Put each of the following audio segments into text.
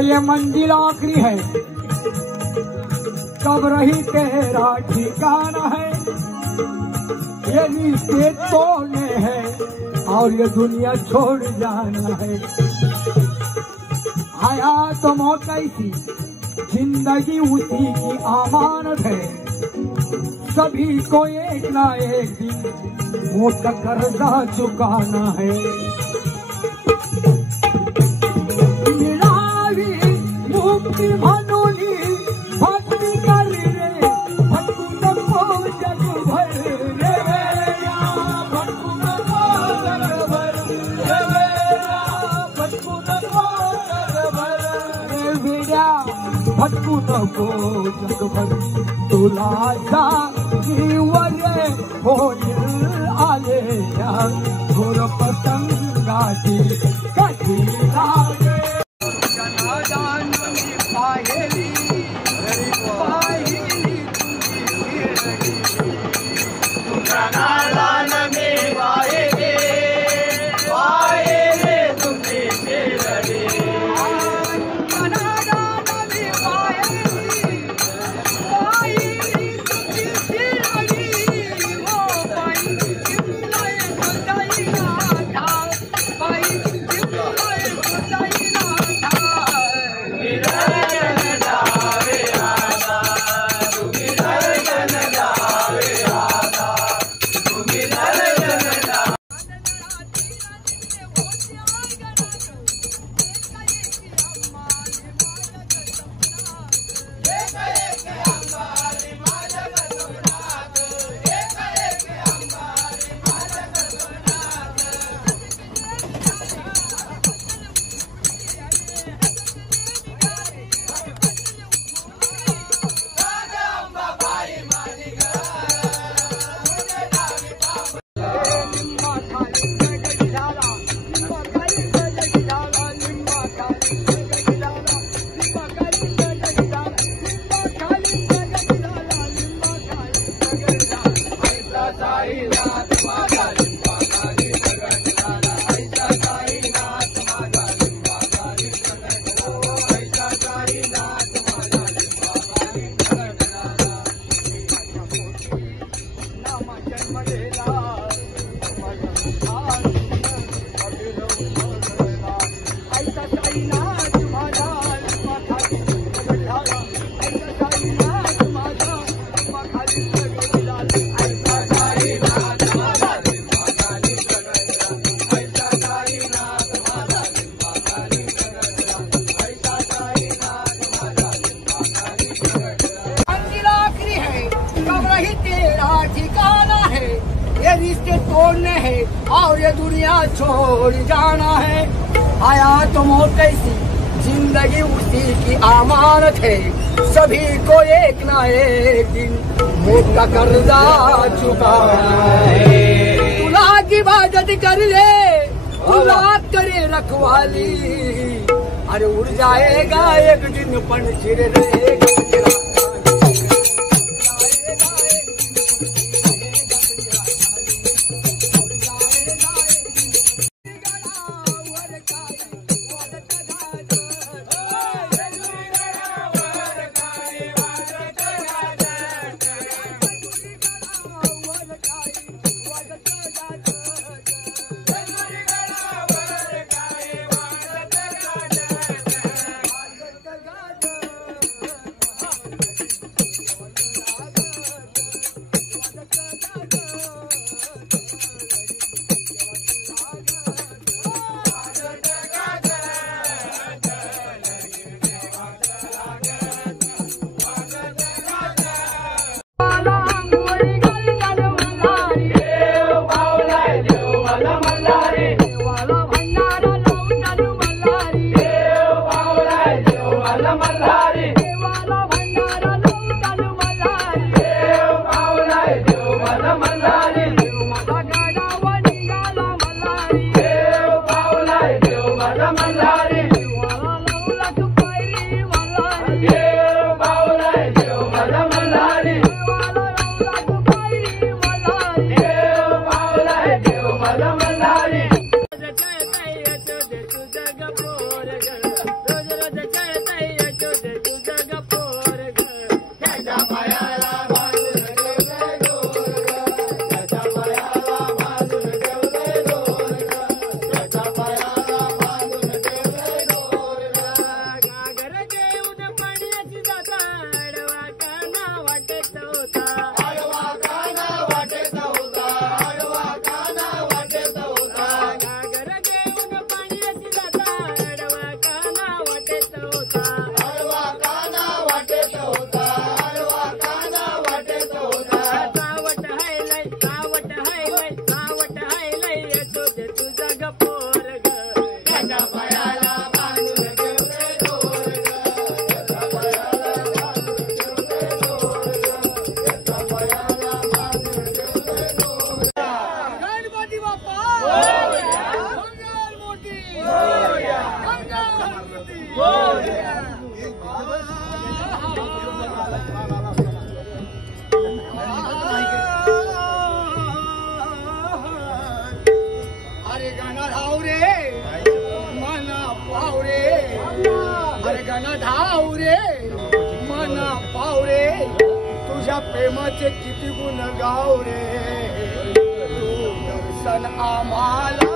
ये मंजिल आखिरी है, कब रही तेरा ठिकाना है। ये रिश्ते तोड़ने हैं और ये दुनिया छोड़ जाना है। आया तो मौत ऐसी, जिंदगी उसी की अमानत है। सभी को एक ना एक दिन मौत का कर्जा चुकाना है। मुक्ति भनोली भक्ति कर रे, भटकू नको जग भर रे मेरा, भटकू नको जग भर रे मेरा, भटकू नको जग भर रे मेरा, भटकू नको जग भर। तुला जा जीवरे होईल आले घोर पतंगाची कधी लागे। Bye. छोड़ने हैं और ये दुनिया छोड़ जाना है। आया तो मौत कैसी जिंदगी उसी की अमानत है, सभी को एक ना एक दिन मौत का कर्जा चुकाना है। खुदा की इबादत कर ले, खुदा करे रखवाली, अरे उड़ जाएगा एक दिन पंछी रहेगा। प्रेमाचे किती गुण गाव रे, तू दर्शन आम्हाला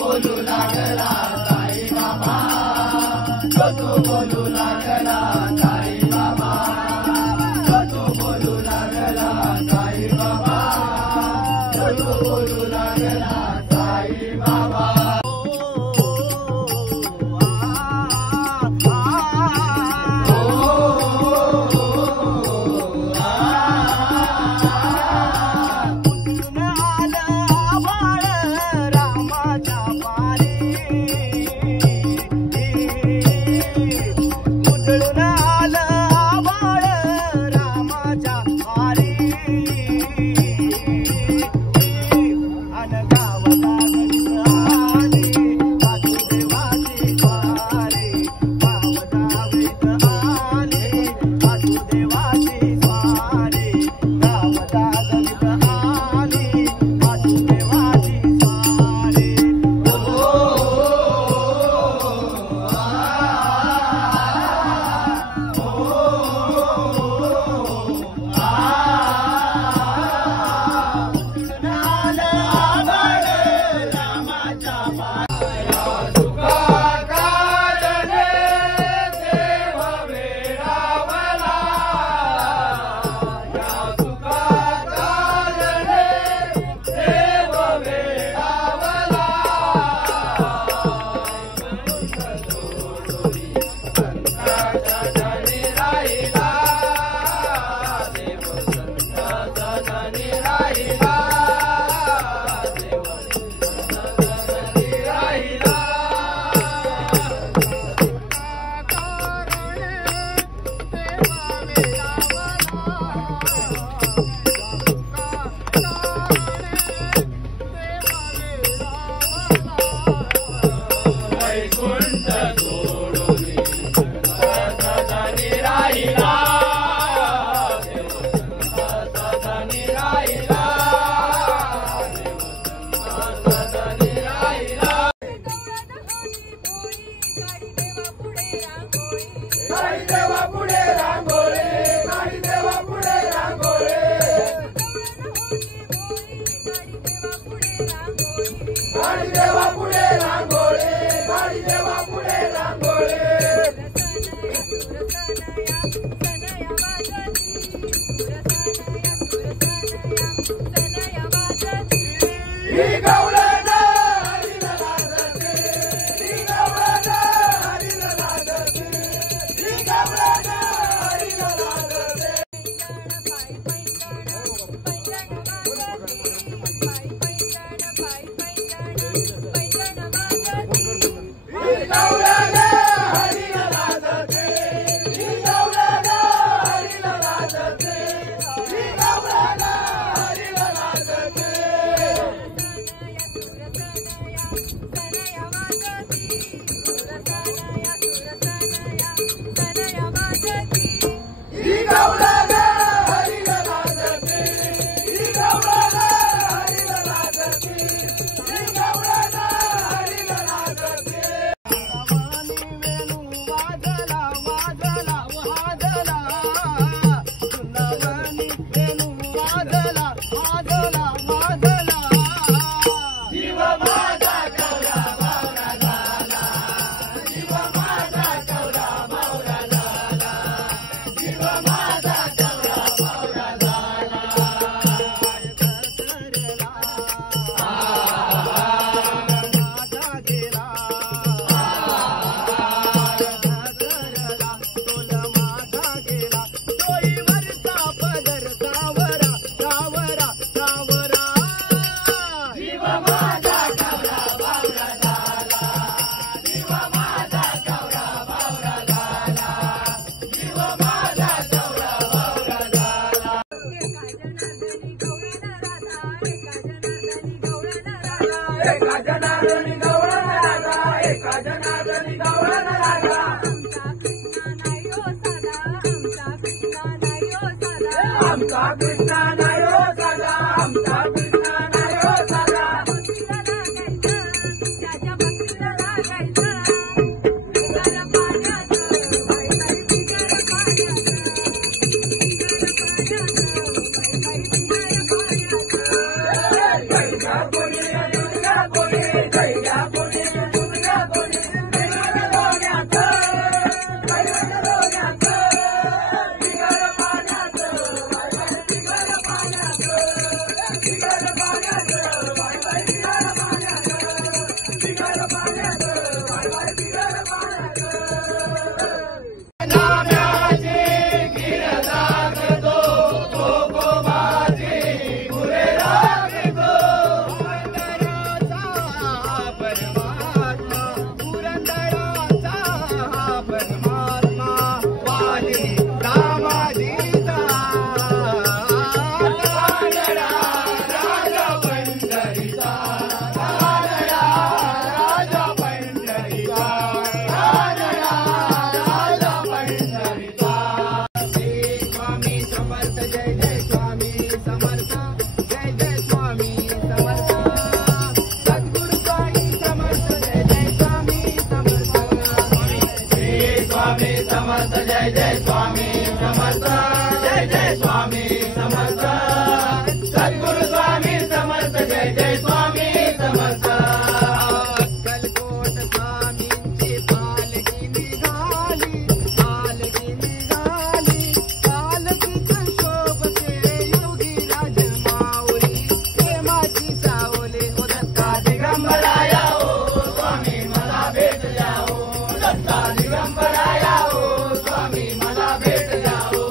बोलू लागला साई बाबा, बोलू लागला साई बाबा, बोलू लागला साई बाबा, बोलू लागला साई बाबा। काळी देवा पुढे रांगोळी, काळी देवा पुढे रांगोळी, काळी देवा पुढे रांगोळी, काळी देवा पुढे रांगोळी, ही गवळण हरीला लाजते, ही गवळण हरीला लाजते, ही गवळण हरीला लाजते, ही गवळण हरीला लाजते, ही गवळण हरीला लाजते, ही गवळण हरीला लाजते, ही गवळण हरीला लाजते, ही गवळण हरीला लाजते, ही गवळण हरीला लाजते. जीव माझा कवरा बावरा झाला, जीव माझा कवरा बावरा झाला, जीव माझा कवरा बावरा झाला. जीव माझा कवरा बावरा झाला, जीव माझा कवरा बावरा झाला, जीव माझा कवरा बावरा झाला. एका जनार्दनी गवळण राजा, एका जनार्दनी गवळण राजा, आमचा कृष्णा नाही हो साधा, आमचा कृष्णा नाही हो साधा, कैया कोणी दुर्गा कोणी, कैया कोणी दुर्गा कोणी, बिगर लोण्याचं, बिगर लोण्याचं, बिगर पाण्याचं, बिगर पाण्याचं, बिगर पाण्याचं, बिगर पाण्याचं, बिगर पाण्याचं, बिगर पाण्याचं. नाम्याची गिर जागतो, गोकोबाची पुरे रागतो, परमात्मा, पुरंदराचा परमात्मा, वाली दामाजीचा कानडा राजा पंढरीचा, कानडा राजा पंढरीचा, कानडा राजा पंढरीचा. जय स्वामी समर्थ, जय जय स्वामी समर्थ, जय जय स्वामी समर्थ, सद्गुरु साई समर्थ, जय जय स्वामी समर्थ, श्री स्वामी समर्थ, जय जय स्वामी समर्थ, जय जय स्वामी समर्थ, सद्गुरु स्वामी समर्थ, जय जय स्वामी समर्थ. अक्कलकोट स्वामींची पालखी निघाली, पालखी निघाली, पालखीचं शोभते योगी राज माऊली, प्रेमाची सावले हो दत्ता दिगंबराया हो, स्वामी मला भेट जाओ, दत्ता दिगंबराया हो, स्वामी मला भेट जाओ.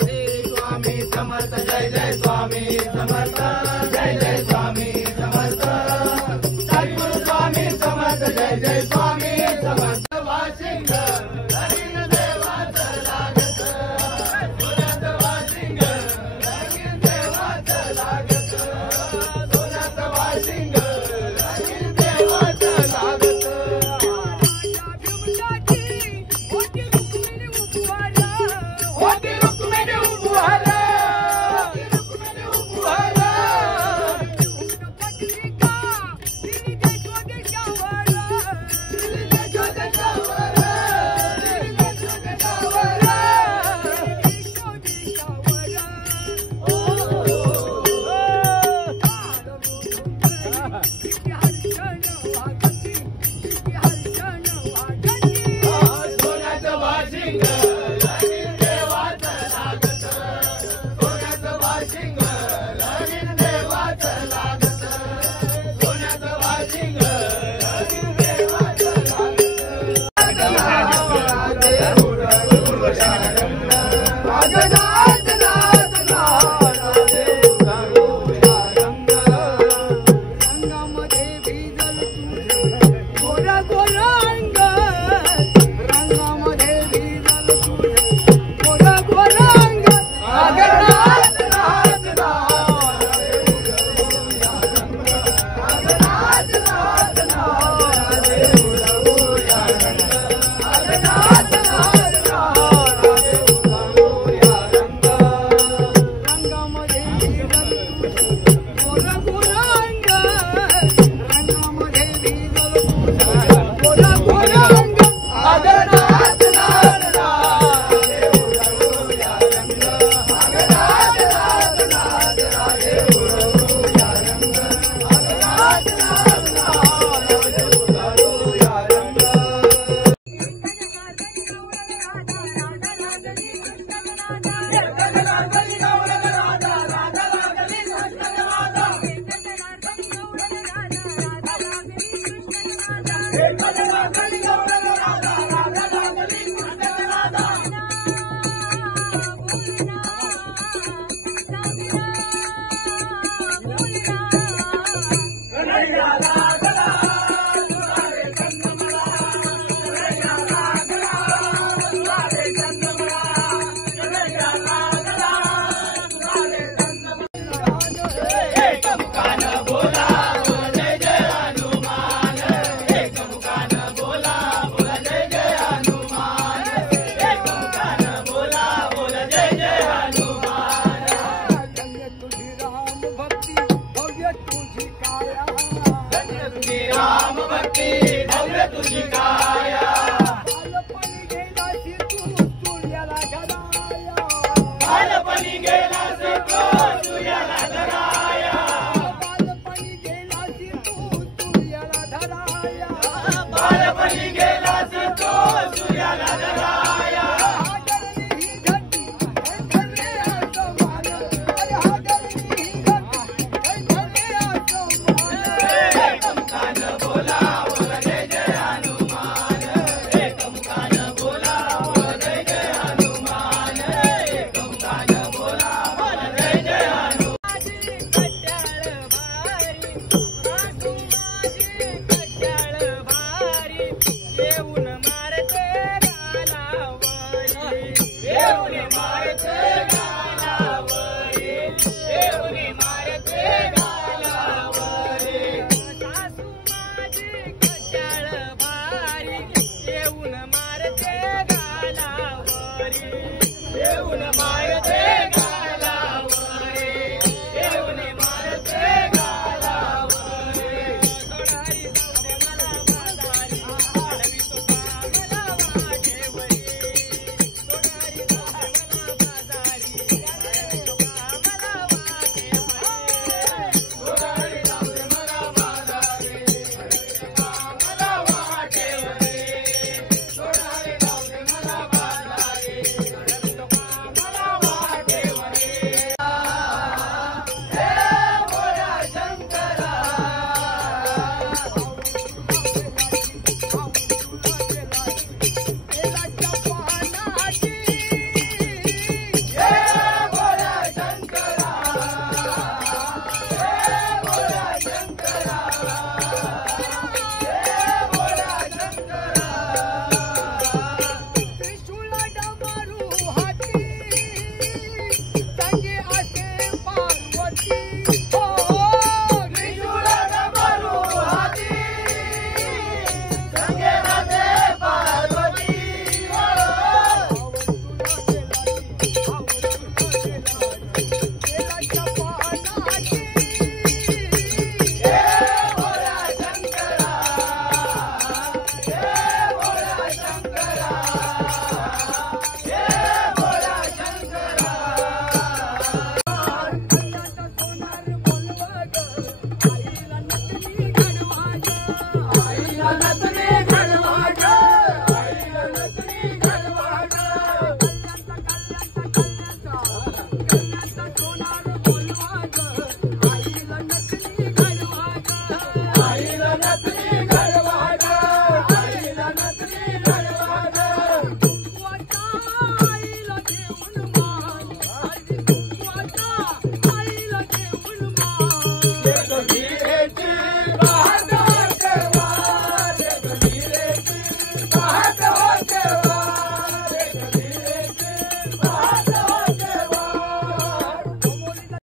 श्री स्वामी समर्थ, जय जय स्वामी समर्थ, जय जय स्वामी समर्थ, सद्गुरु स्वामी समर्थ, जय जय स्वामी समर्थ. वाशिंग लगीन देवाचं लागत, सोन्यात वाशिंग लगीन देवाचं लागत, सोन्यात वाशिंग लगीन देवाचं लागत.